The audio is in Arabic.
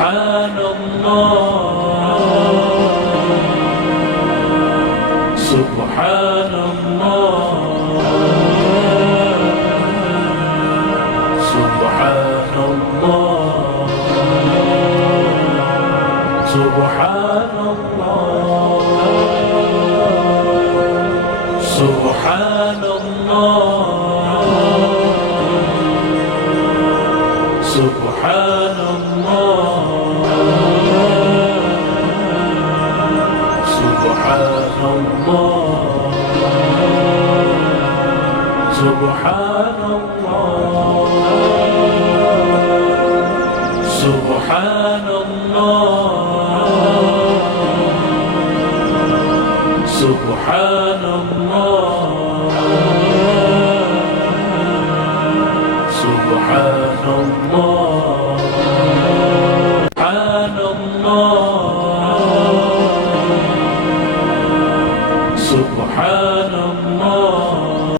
سبحان الله سبحان الله سبحان الله سبحان الله سبحان الله سبحان الله سبحان الله سبحان الله سبحان الله سبحان الله سبحان الله سبحان الله سبحان الله